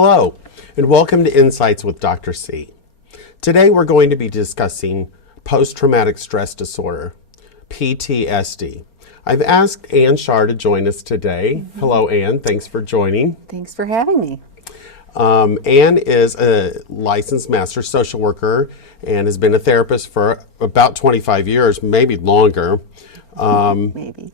Hello, and welcome to Insights with Dr. C. Today we're going to be discussing post-traumatic stress disorder, PTSD. I've asked Ann Shar to join us today. Hello, Ann. Thanks for joining. Thanks for having me. Ann is a licensed master social worker and has been a therapist for about 25 years, maybe longer. Maybe.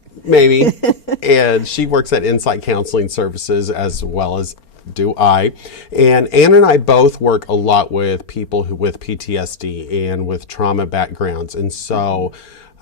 And she works at Insight Counseling Services as well as do I. And Ann and I both work a lot with people with PTSD and with trauma backgrounds. And so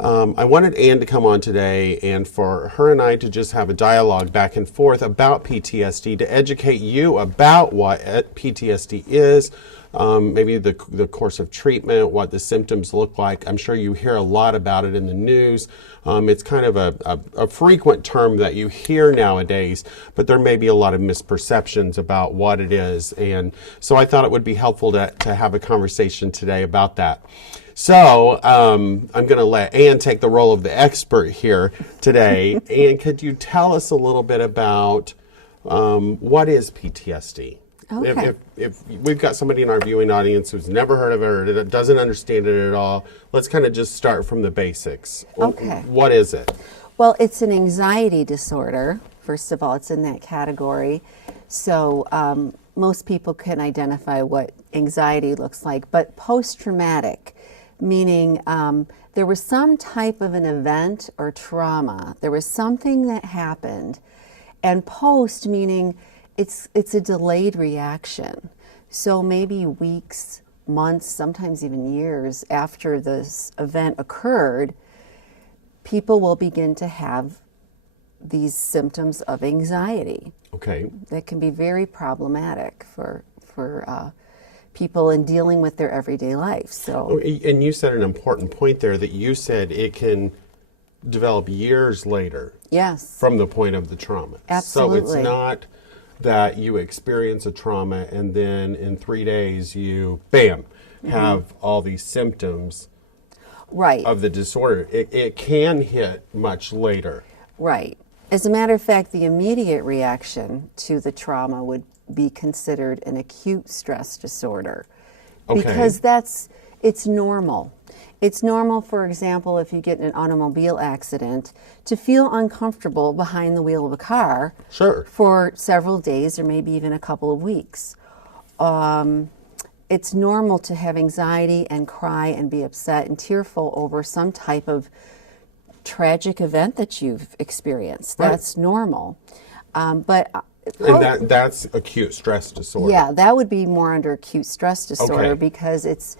I wanted Ann to come on today and for her and I to just have a dialogue back and forth about PTSD, to educate you about what PTSD is, maybe the course of treatment, what the symptoms look like. I'm sure you hear a lot about it in the news. It's kind of a frequent term that you hear nowadays, but there may be a lot of misperceptions about what it is. And so I thought it would be helpful to have a conversation today about that. So I'm going to let Ann take the role of the expert here today. Ann, could you tell us a little bit about what is PTSD? Okay. If we've got somebody in our viewing audience who's never heard of it or doesn't understand it at all, let's kind of just start from the basics. Okay. What is it? Well, it's an anxiety disorder. First of all, it's in that category. So most people can identify what anxiety looks like, but post-traumatic, meaning there was some type of an event or trauma. There was something that happened, and post meaning it's a delayed reaction. So maybe weeks, months, sometimes even years after this event occurred, people will begin to have these symptoms of anxiety. Okay. That can be very problematic for people in dealing with their everyday life. So, and you said an important point there, that you said it can develop years later. yes. From the point of the trauma. Absolutely. So it's not that you experience a trauma and then in 3 days you, bam, have all these symptoms Right. of the disorder. It can hit much later. Right. As a matter of fact, the immediate reaction to the trauma would be considered an acute stress disorder. Okay. Because it's normal. It's normal, for example, if you get in an automobile accident, to feel uncomfortable behind the wheel of a car Sure. for several days or maybe even a couple of weeks. It's normal to have anxiety and cry and be upset and tearful over some type of tragic event that you've experienced. Right. That's normal. And that's acute stress disorder. Yeah, that would be more under acute stress disorder Okay. because it's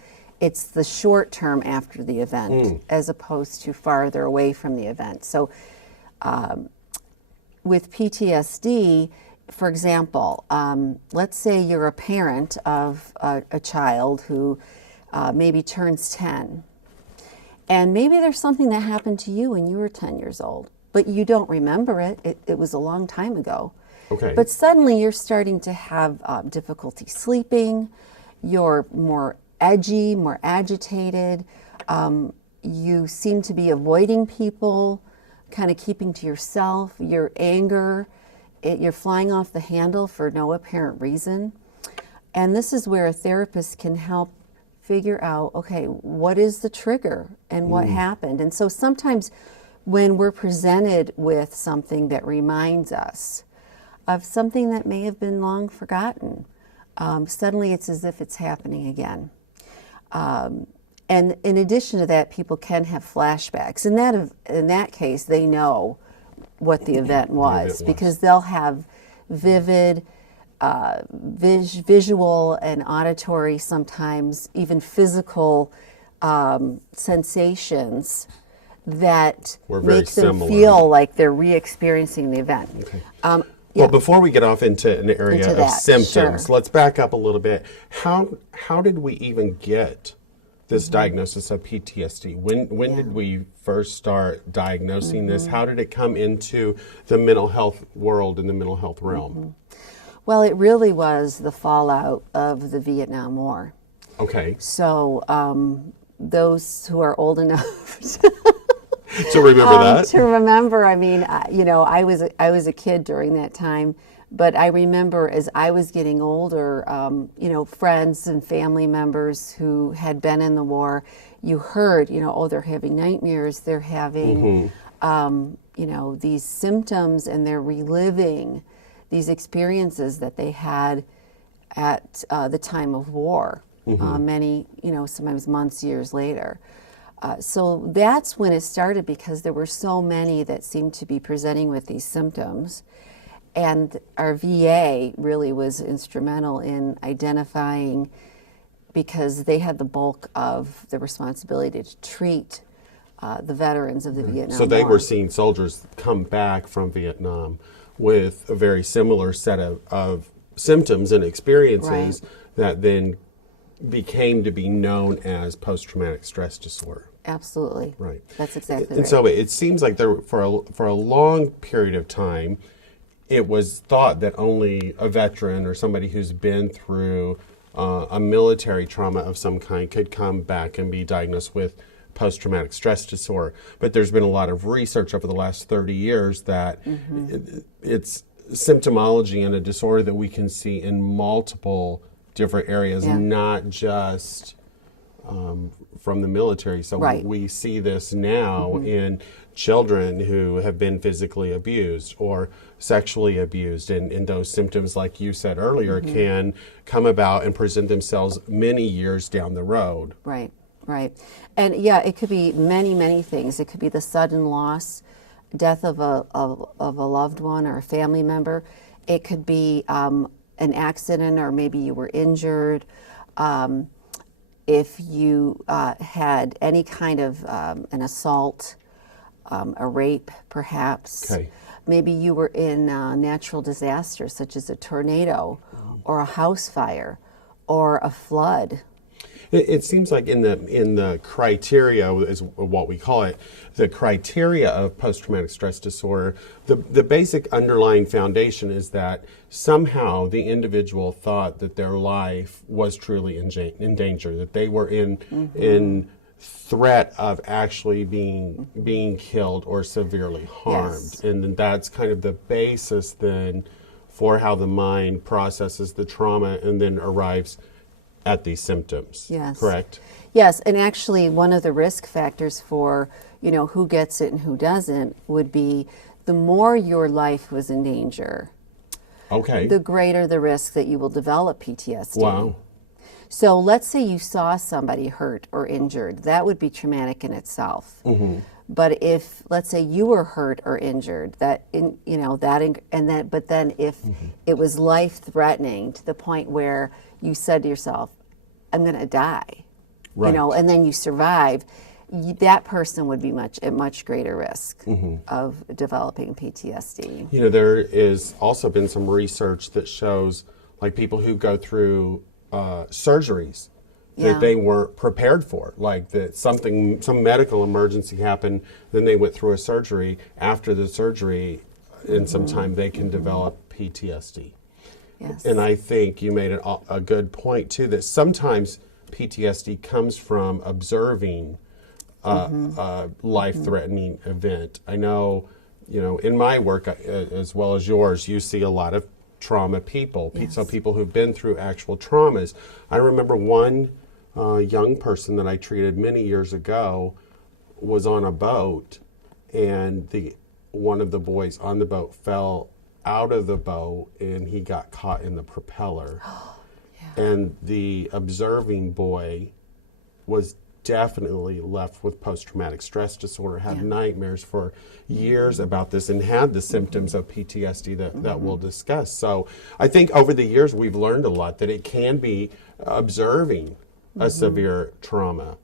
the short term after the event as opposed to farther away from the event. So with PTSD, for example, let's say you're a parent of a child who maybe turns 10. And maybe there's something that happened to you when you were 10 years old, but you don't remember it. It was a long time ago. Okay. But suddenly you're starting to have difficulty sleeping. You're more edgy, more agitated. You seem to be avoiding people, kind of keeping to yourself. Your anger, you're flying off the handle for no apparent reason. And this is where a therapist can help figure out, okay, what is the trigger and what happened? And so sometimes when we're presented with something that reminds us of something that may have been long forgotten, suddenly it's as if it's happening again. And in addition to that, people can have flashbacks. In that case, they know what the event was because they'll have vivid visual and auditory, sometimes even physical sensations that make them feel like they're re-experiencing the event. Okay. Well, before we get off into an area of symptoms, sure. let's back up a little bit. How did we even get this diagnosis of PTSD? When did we first start diagnosing this? How did it come into the mental health world and the mental health realm? Well, it really was the fallout of the Vietnam War. Okay. So those who are old enough to remember that. To remember, I mean, I was a kid during that time. But I remember as I was getting older, friends and family members who had been in the war, you heard, oh, they're having nightmares, they're having, these symptoms, and they're reliving these experiences that they had at the time of war, many, sometimes months, years later. So that's when it started, because there were so many that seemed to be presenting with these symptoms. And our VA really was instrumental in identifying, because they had the bulk of the responsibility to treat the veterans of the Vietnam War. So they were seeing soldiers come back from Vietnam with a very similar set of symptoms and experiences that then became to be known as post-traumatic stress disorder. Absolutely. Right. That's exactly right. And so it seems like there, for a long period of time, it was thought that only a veteran or somebody who's been through a military trauma of some kind could come back and be diagnosed with post-traumatic stress disorder. But there's been a lot of research over the last 30 years that it's symptomology and a disorder that we can see in multiple different areas, not just from the military. So we see this now in children who have been physically abused or sexually abused, and those symptoms, like you said earlier, can come about and present themselves many years down the road. Right. And it could be many, many things. It could be the sudden loss, death of a loved one or a family member. It could be an accident, or maybe you were injured. If you had any kind of an assault, a rape, perhaps. Okay. Maybe you were in a natural disaster, such as a tornado, or a house fire, or a flood. It seems like in the criteria, is what we call it, the criteria of post-traumatic stress disorder, the basic underlying foundation is that somehow the individual thought that their life was truly in danger, that they were in threat of actually being killed or severely harmed. Yes. And then that's kind of the basis then for how the mind processes the trauma and then arrives at these symptoms. Yes. Correct? Yes, and actually one of the risk factors for, who gets it and who doesn't would be the more your life was in danger, the greater the risk that you will develop PTSD. Wow. So let's say you saw somebody hurt or injured, that would be traumatic in itself. But if, let's say, you were hurt or injured, but then if it was life-threatening to the point where you said to yourself, "I'm going to die," and then you survive, that person would be at much greater risk of developing PTSD. There is also been some research that shows, like, people who go through surgeries that they weren't prepared for, like that some medical emergency happened, then they went through a surgery. After the surgery, in some time, they can develop PTSD. Yes. And I think you made a good point too, that sometimes PTSD comes from observing a life-threatening event. I know, in my work as well as yours, you see a lot of trauma people, so people who've been through actual traumas. I remember one young person that I treated many years ago was on a boat, and one of the boys on the boat fell out of the boat and he got caught in the propeller. And the observing boy was definitely left with post-traumatic stress disorder, had nightmares for years about this, and had the symptoms of PTSD that we'll discuss. So I think over the years we've learned a lot, that it can be observing a severe trauma,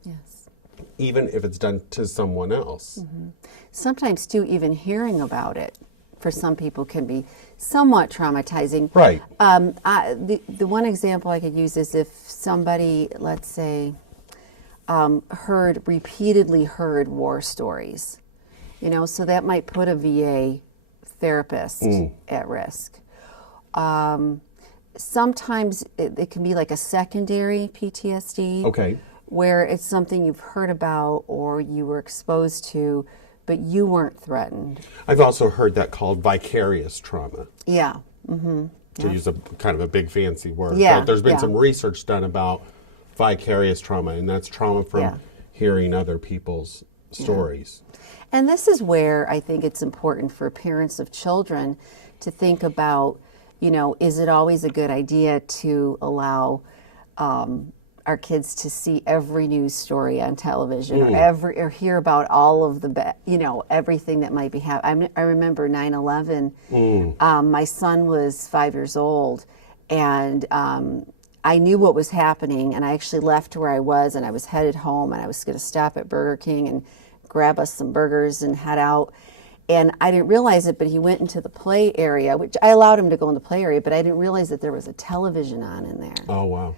even if it's done to someone else. Sometimes too, even hearing about it for some people can be somewhat traumatizing. Right. The one example I could use is if somebody, let's say, repeatedly heard war stories, so that might put a VA therapist at risk. Sometimes it can be like a secondary PTSD, where it's something you've heard about or you were exposed to, but you weren't threatened. I've also heard that called vicarious trauma. Yeah. to use a kind of a big fancy word. Yeah, But there's been yeah. some research done about vicarious trauma, and that's trauma from Yeah. hearing other people's stories. And this is where I think it's important for parents of children to think about, is it always a good idea to allow our kids to see every news story on television or hear about all of the, everything that might be happening. I remember 9/11. My son was 5 years old, and I knew what was happening, and I actually left where I was, and I was headed home, and I was going to stop at Burger King and grab us some burgers and head out. And I didn't realize it, but he went into the play area, which I allowed him to go in the play area, but I didn't realize that there was a television on in there. Oh, wow.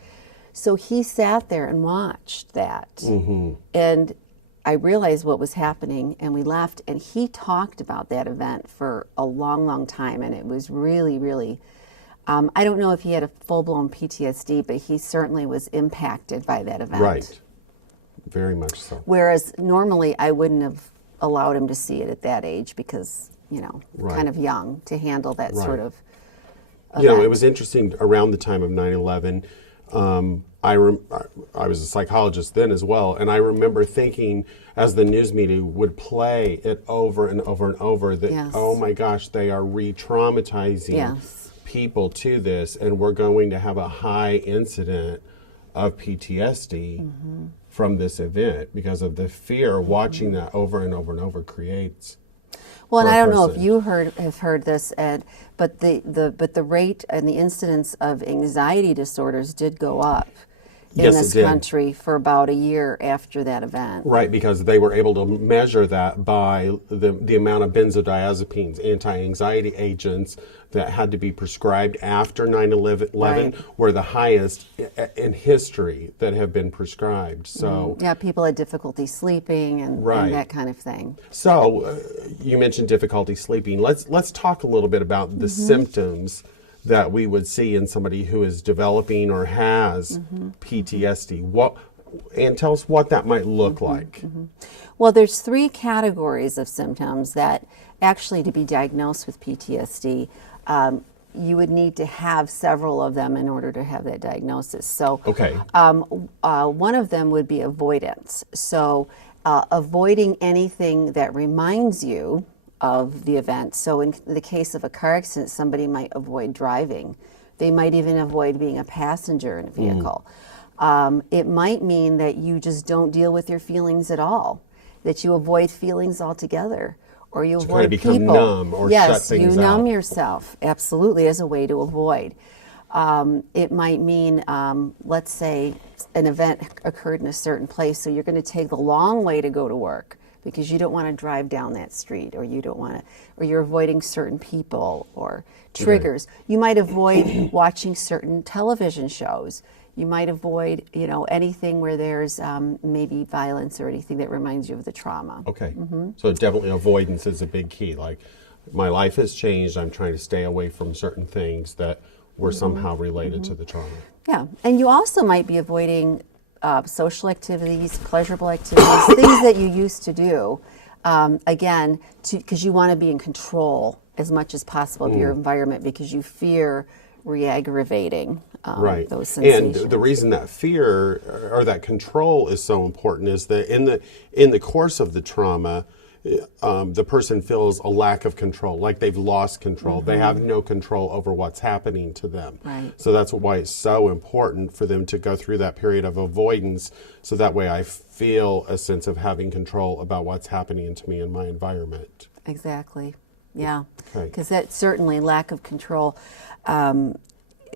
So he sat there and watched that. And I realized what was happening, and we left, and he talked about that event for a long, long time, and it was really, really, I don't know if he had a full-blown PTSD, but he certainly was impacted by that event. Right. Very much so. Whereas normally I wouldn't have allowed him to see it at that age because, Right. kind of young to handle that Right. sort of It was interesting around the time of 9/11. I was a psychologist then as well, and I remember thinking as the news media would play it over and over and over that, Yes. oh my gosh, they are re-traumatizing Yes. people to this, and we're going to have a high incident of PTSD from this event because of the fear watching that over and over and over creates. Well, and for a I don't know if person. you have heard this, Ed, but the rate and the incidence of anxiety disorders did go up in Yes, it this did. country for about a year after that event. Right, because they were able to measure that by the amount of benzodiazepines, anti-anxiety agents that had to be prescribed after 9/11 Right. were the highest in history that have been prescribed. So, Yeah, people had difficulty sleeping and Right. that kind of thing. you mentioned difficulty sleeping. Let's talk a little bit about the symptoms that we would see in somebody who is developing or has PTSD. And tell us what that might look like. Well, there's 3 categories of symptoms that actually to be diagnosed with PTSD, you would need to have several of them in order to have that diagnosis. So Okay. one of them would be avoidance. So avoiding anything that reminds you of the event. So in the case of a car accident, somebody might avoid driving. They might even avoid being a passenger in a vehicle. It might mean that you just don't deal with your feelings at all, that you avoid feelings altogether, or you kind avoid of become people. numb or yes, shut things you numb out. yourself, absolutely, as a way to avoid. It might mean, let's say, an event occurred in a certain place, so you're going to take the long way to go to work because you don't want to drive down that street, or you don't want to, or you're avoiding certain people or triggers. You might avoid watching certain television shows. You might avoid, anything where there's maybe violence or anything that reminds you of the trauma. Okay. So definitely avoidance is a big key. Like, my life has changed. I'm trying to stay away from certain things that were somehow related to the trauma. Yeah, and you also might be avoiding social activities, pleasurable activities, things that you used to do, again, because you want to be in control as much as possible of your environment because you fear re-aggravating Right. those sensations. And the reason that fear or that control is so important is that in the course of the trauma, the person feels a lack of control, like they've lost control. They have no control over what's happening to them. Right. So that's why it's so important for them to go through that period of avoidance, so that way I feel a sense of having control about what's happening to me in my environment. Exactly. Yeah. Okay. Because that certainly lack of control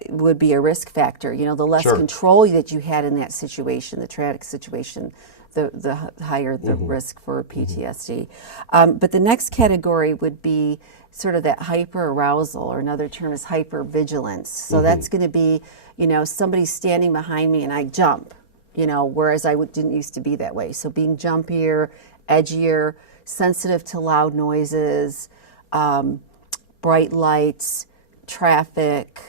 would be a risk factor. The less Sure. control that you had in that situation, the traumatic situation, the higher the risk for PTSD. But the next category would be sort of that hyper arousal, or another term is hyper vigilance. So that's going to be, somebody's standing behind me and I jump, whereas I didn't used to be that way. So being jumpier, edgier, sensitive to loud noises, bright lights, traffic,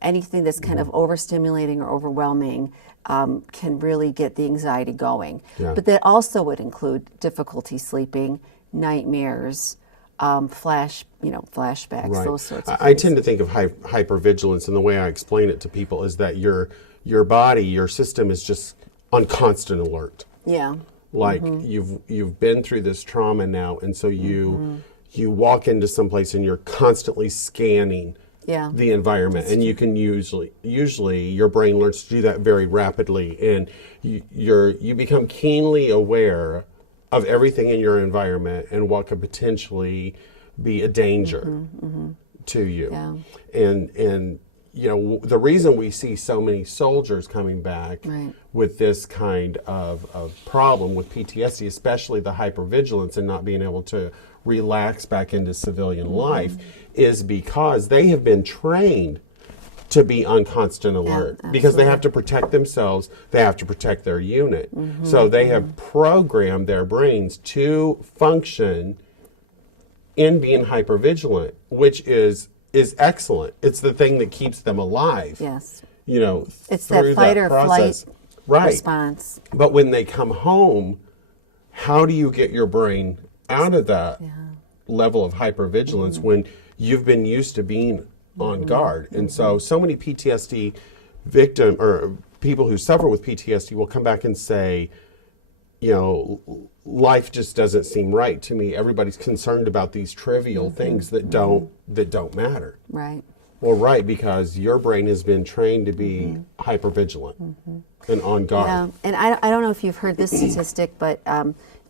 anything that's kind of overstimulating or overwhelming can really get the anxiety going. Yeah. But that also would include difficulty sleeping, nightmares, flashbacks, Right. those sorts of I things. tend to think of hypervigilance, and the way I explain it to people is that your body, your system is just on constant alert. Yeah. Like you've been through this trauma now, and so you walk into someplace and you're constantly scanning Yeah. the environment, and you can usually your brain learns to do that very rapidly, and you become keenly aware of everything in your environment and what could potentially be a danger to you. Yeah. And the reason we see so many soldiers coming back Right. with this kind of problem with PTSD, especially the hypervigilance and not being able to relax back into civilian life, is because they have been trained to be on constant alert because they have to protect themselves, they have to protect their unit. So they have programmed their brains to function in being hypervigilant, which is excellent. It's the thing that keeps them alive. Yes. It's that fight or flight response. But when they come home, how do you get your brain out of that level of hypervigilance when you've been used to being on guard? And so many PTSD victim or people who suffer with PTSD will come back and say, life just doesn't seem right to me. Everybody's concerned about these trivial things that don't matter. Right. Well, right, because your brain has been trained to be hypervigilant and on guard. Yeah, and I don't know if you've heard this statistic, but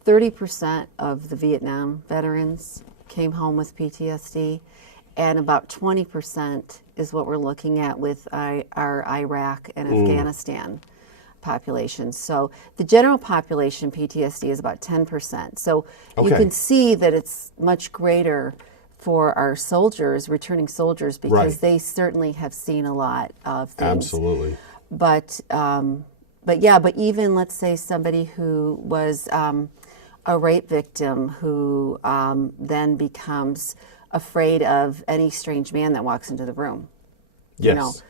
30% of the Vietnam veterans came home with PTSD, and about 20% is what we're looking at with our Iraq and Afghanistan population. So the general population PTSD is about 10%. So you can see that it's much greater for our soldiers, returning soldiers, because they certainly have seen a lot of things. Absolutely. But even let's say somebody who was a rape victim who then becomes afraid of any strange man that walks into the room. Yes.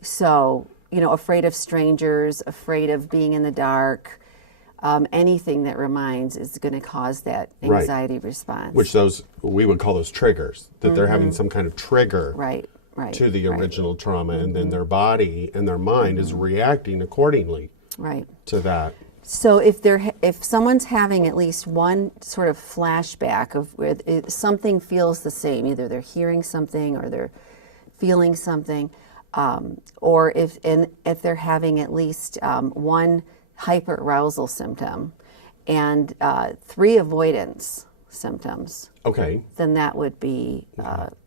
So, afraid of strangers, afraid of being in the dark, anything that reminds is going to cause that anxiety response. Which we would call those triggers, that they're having some kind of trigger to the original trauma, and then their body and their mind is reacting accordingly to that. So if someone's having at least one sort of flashback of where something feels the same, either they're hearing something or they're feeling something, or if they're having at least one hyperarousal symptom and 3 avoidance symptoms, then that would be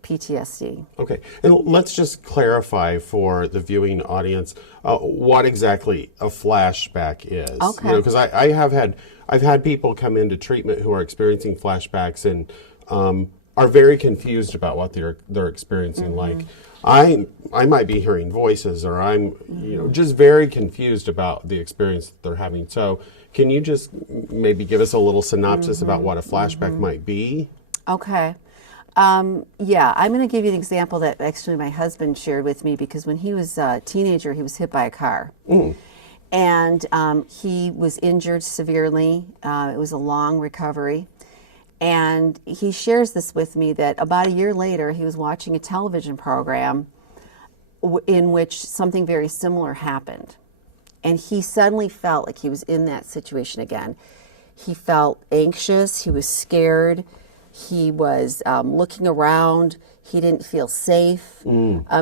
PTSD. Okay, and let's just clarify for the viewing audience what exactly a flashback is. Okay. Because I've had people come into treatment who are experiencing flashbacks and are very confused about what they're experiencing. Like I might be hearing voices, or I'm just very confused about the experience that they're having. So can you just maybe give us a little synopsis about what a flashback might be? Okay. Yeah, I'm going to give you an example that actually my husband shared with me, because when he was a teenager, he was hit by a car. And he was injured severely. It was a long recovery. And he shares this with me that about a year later, he was watching a television program in which something very similar happened. And he suddenly felt like he was in that situation again. He felt anxious, he was scared, he was looking around, he didn't feel safe.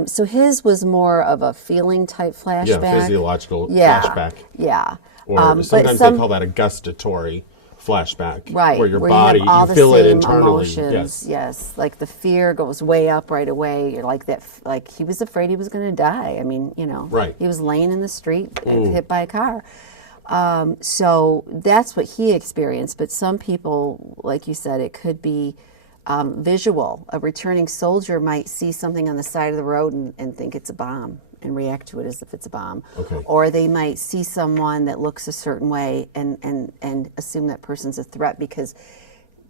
So his was more of a feeling type flashback. Yeah, physiological flashback. Yeah. Or sometimes they call that a gustatory flashback. Right. Where your where body, you, have all you feel the it same internally. Emotions. Yes. Like the fear goes way up right away. You're like that. Like he was afraid he was going to die. I mean, he was laying in the street, hit by a car. So that's what he experienced. But some people, like you said, it could be visual. A returning soldier might see something on the side of the road and think it's a bomb and react to it as if it's a bomb. Or they might see someone that looks a certain way and assume that person's a threat because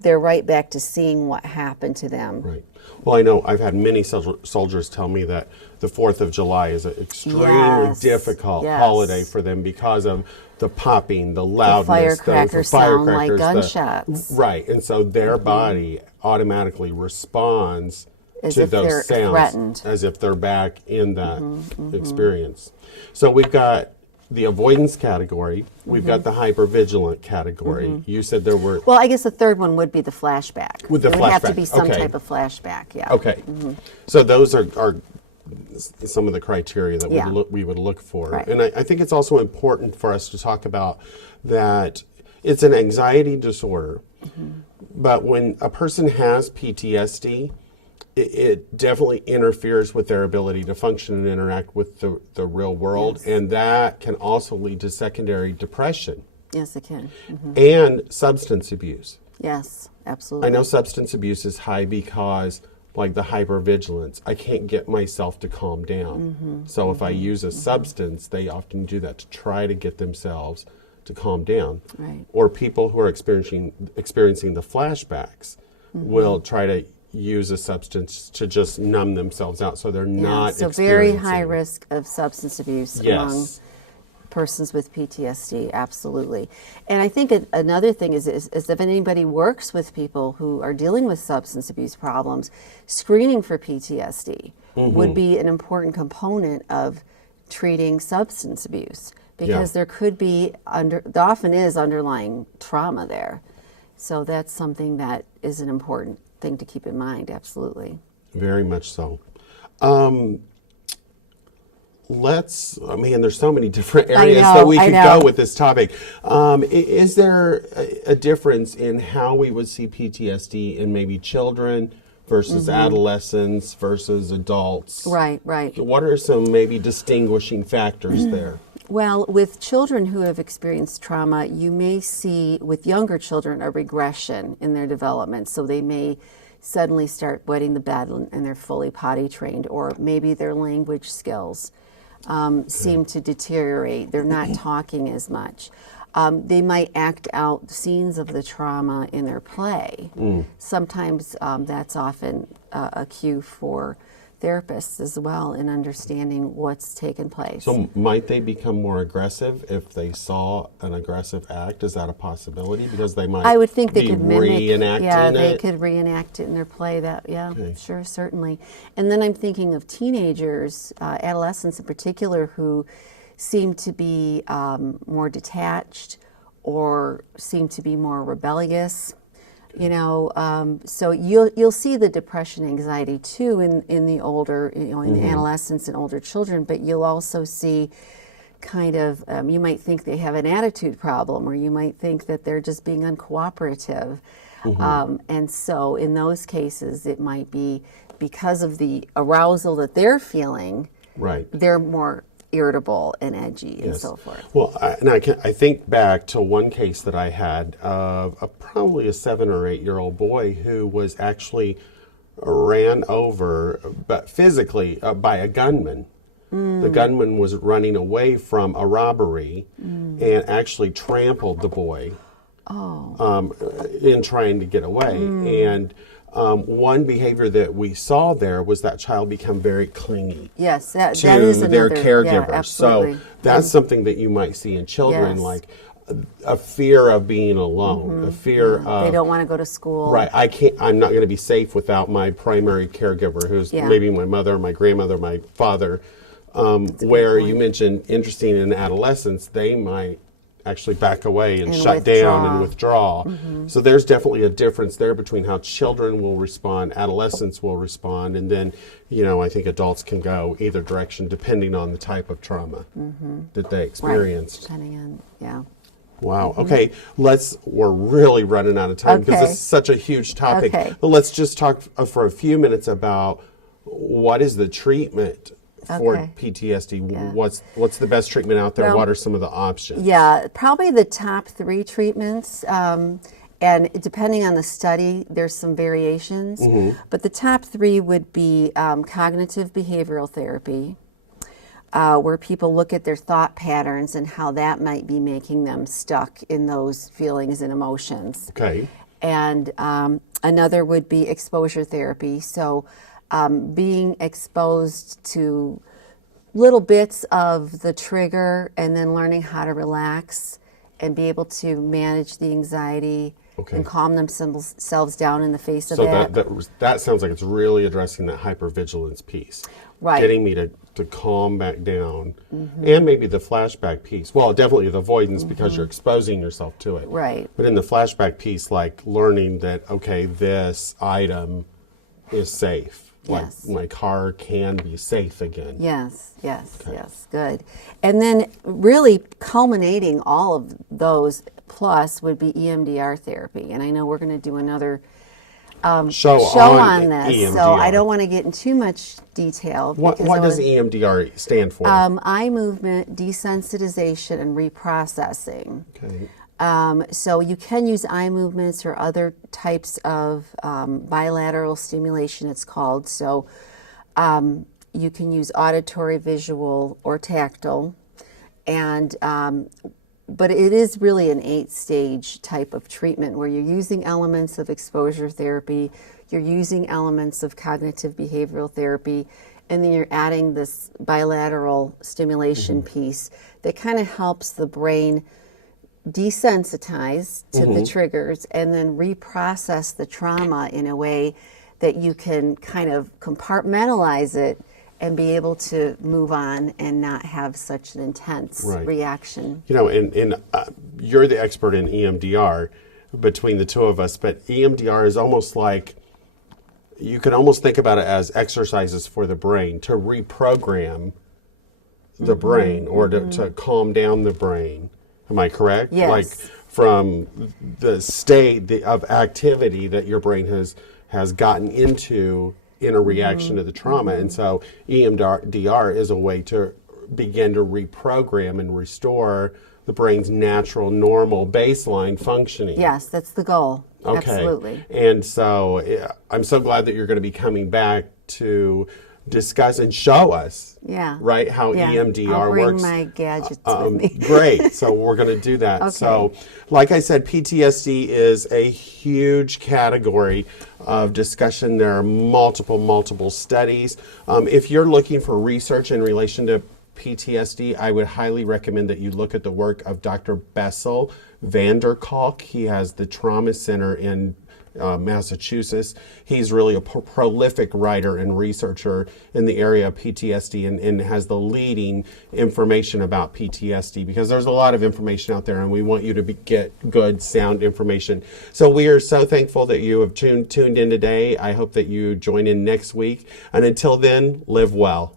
they're right back to seeing what happened to them. Right. Well, I know I've had many soldiers tell me that the 4th of July is an extremely Yes, difficult yes. holiday for them because of the popping, the loudness, Firecrackers sound like gunshots. Right. And so their body automatically responds As to if they're those sounds threatened. as if they're back in that experience. So we've got the avoidance category. We've got the hypervigilant category. You said there were... Well, I guess the third one would be the flashback. With the It would have to flashback, be some okay. type of flashback, yeah. Okay. So those are some of the criteria that Yeah. we would look for. Right. And I think it's also important for us to talk about that it's an anxiety disorder, but when a person has PTSD, it definitely interferes with their ability to function and interact with the real world, Yes. and that can also lead to secondary depression Yes, it can. and substance abuse. Yes, absolutely. I know substance abuse is high because, like the hypervigilance, I can't get myself to calm down. So if I use a substance, they often do that to try to get themselves to calm down. Right. Or people who are experiencing the flashbacks will try to use a substance to just numb themselves out, so they're not so very experiencing. high risk of substance abuse among Yes. persons with PTSD, absolutely. And I think another thing is if anybody works with people who are dealing with substance abuse problems, screening for PTSD would be an important component of treating substance abuse, because there could be, there often is underlying trauma there. So that's something that is an important thing to keep in mind, absolutely. Very much so. There's so many different areas that we could go with this topic. Is there a difference in how we would see PTSD in maybe children versus adolescents versus adults? Right. What are some maybe distinguishing factors there? Well, with children who have experienced trauma, you may see with younger children a regression in their development. So they may suddenly start wetting the bed and they're fully potty trained, or maybe their language skills seem to deteriorate. They're not talking as much. They might act out scenes of the trauma in their play. Sometimes that's often a cue for therapists as well in understanding what's taken place. So might they become more aggressive if they saw an aggressive act? Is that a possibility? Because they might I would think they be could mimic. reenacting Yeah, they it? could reenact it in their play. That Okay. sure, certainly. And then I'm thinking of teenagers, adolescents in particular, who seem to be more detached or seem to be more rebellious. So you'll see the depression, anxiety too in the older, in the adolescents and older children. But you'll also see kind of you might think they have an attitude problem, or you might think that they're just being uncooperative. And so in those cases, it might be because of the arousal that they're feeling. Right. They're more irritable and edgy and so forth. Well, I think back to one case that I had of probably a 7 or 8 year old boy who was actually ran over, but physically, by a gunman. The gunman was running away from a robbery and actually trampled the boy in trying to get away. And one behavior that we saw there was that child become very clingy. Yes, that to is their another, caregiver. Yeah, absolutely. So that's something that you might see in children, Yes. like a fear of being alone, a fear of They don't want to go to school. right. I'm not going to be safe without my primary caregiver, who's maybe my mother, my grandmother, my father. Where you mentioned, interesting in adolescence, they might actually back away and shut down and withdraw. So there's definitely a difference there between how children will respond, adolescents will respond, and then, I think adults can go either direction depending on the type of trauma that they experienced. Right. Depending on, yeah. Wow. Okay. We're really running out of time because Okay. this is such a huge topic. Okay. But let's just talk for a few minutes about what is the treatment for Okay. PTSD. Yeah. What's the best treatment out there? Well, What are some of the options? Yeah, probably the top 3 treatments. And depending on the study, there's some variations. But the top 3 would be cognitive behavioral therapy, where people look at their thought patterns and how that might be making them stuck in those feelings and emotions. Okay. And another would be exposure therapy. So being exposed to little bits of the trigger and then learning how to relax and be able to manage the anxiety and calm themselves down in the face of that. So that sounds like it's really addressing that hypervigilance piece. Right. Getting me to calm back down. And maybe the flashback piece. Well, definitely the avoidance because you're exposing yourself to it. Right. But in the flashback piece, like learning that, okay, this item is safe. Like Yes. my car can be safe again. Yes, good. And then really culminating all of those plus would be EMDR therapy. And I know we're going to do another show on this, EMDR. so I don't want to get in too much detail. What does EMDR stand for? Eye movement, desensitization, and reprocessing. Okay. So you can use eye movements or other types of bilateral stimulation, it's called. So you can use auditory, visual, or tactile. And but it is really an 8-stage type of treatment where you're using elements of exposure therapy, you're using elements of cognitive behavioral therapy, and then you're adding this bilateral stimulation piece that kind of helps the brain desensitize to the triggers and then reprocess the trauma in a way that you can kind of compartmentalize it and be able to move on and not have such an intense reaction. You know, and you're the expert in EMDR between the two of us, but EMDR is almost like, you can almost think about it as exercises for the brain to reprogram the brain or to calm down the brain. Am I correct? Yes. Like from the state of activity that your brain has gotten into in a reaction to the trauma. And so EMDR is a way to begin to reprogram and restore the brain's natural, normal baseline functioning. Yes, that's the goal. Okay. Absolutely. And so I'm so glad that you're going to be coming back to discuss and show us, right, how EMDR I'll bring works. my gadgets with me. Great. So we're going to do that. Okay. So, like I said, PTSD is a huge category of discussion. There are multiple studies. If you're looking for research in relation to PTSD, I would highly recommend that you look at the work of Dr. Bessel van der Kolk. He has the Trauma Center in Massachusetts. He's really a prolific writer and researcher in the area of PTSD and has the leading information about PTSD because there's a lot of information out there and we want you to get good, sound information. So we are so thankful that you have tuned in today. I hope that you join in next week. And until then, live well.